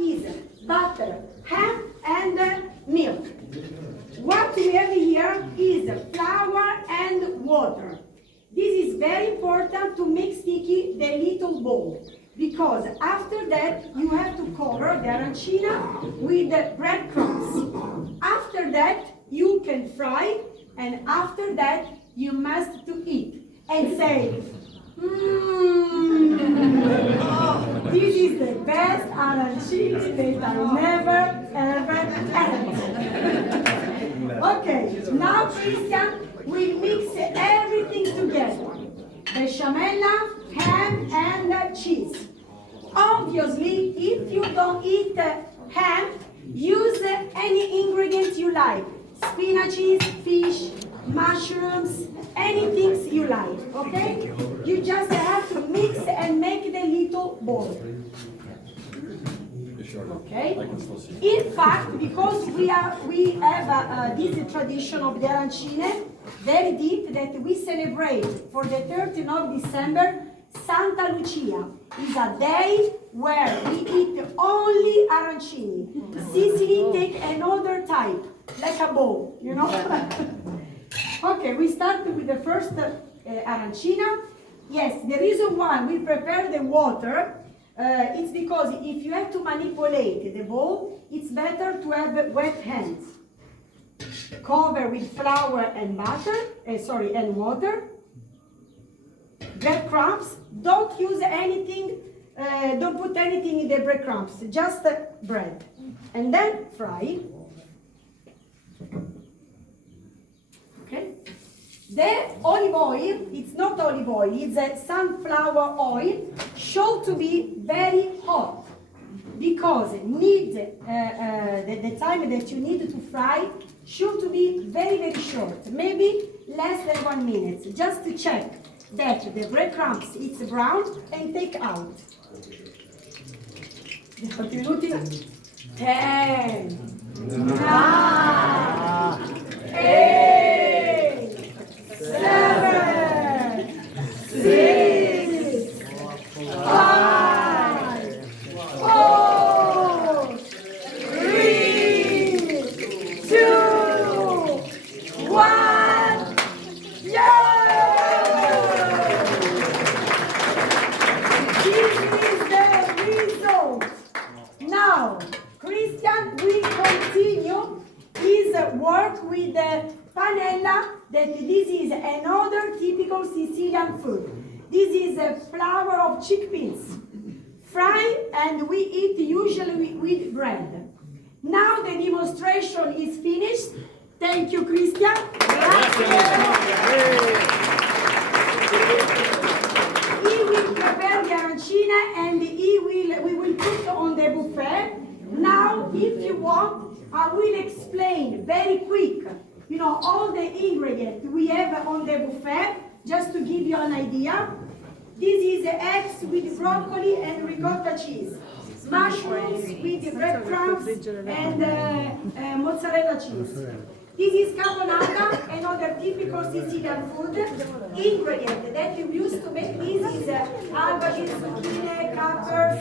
is butter, ham, and milk. What we have here is flour and water. This is very important to make sticky the little ball, because after that you have to cover the arancina with the breadcrumbs. After that you can fry, and after that you must to eat and say, this is the best arancini that I never ever had. Okay, now Christian will mix everything together. Bechamel, ham, and cheese. Obviously, if you don't eat ham, use any ingredients you like. Spinaches, fish, mushrooms, anything you like, okay? You just have to mix and make the little ball. Okay? In fact, because we have this tradition of the arancine, very deep, that we celebrate for the 13th of December, Santa Lucia. Is a day where we eat only arancini. Sicily take another type, like a bowl, you know? Okay, we start with the first arancina. Yes, the reason why we prepare the water, it's because if you have to manipulate the bowl, it's better to have wet hands. Cover with flour and butter, and water. Breadcrumbs, don't use anything, don't put anything in the breadcrumbs, just bread. And then fry. Okay. The olive oil, it's not olive oil, it's sunflower oil, should to be very hot, because need the time that you need to fry should to be very, very short, maybe less than 1 minute, just to check that the breadcrumbs it's brown and take out. 10 minuti. 10, 9, 8, 7, 6, 5, 4, 3, 2, 1. Yeah! This is the result. Now, Christian will continue his work with the panella, that this is another typical Sicilian food. This is a flour of chickpeas, fried, and we eat usually with bread. Now the demonstration is finished. Thank you, Christian. He will prepare the arancina and we will put on the buffet. Now, if you want, I will explain very quick, you know, all the ingredients we have on the buffet, just to give you an idea. This is eggs with broccoli and ricotta cheese, mushrooms with breadcrumbs and mozzarella cheese. This is caponata, another typical Sicilian food. Ingredient that we used to make this is algae, zucchine, capers,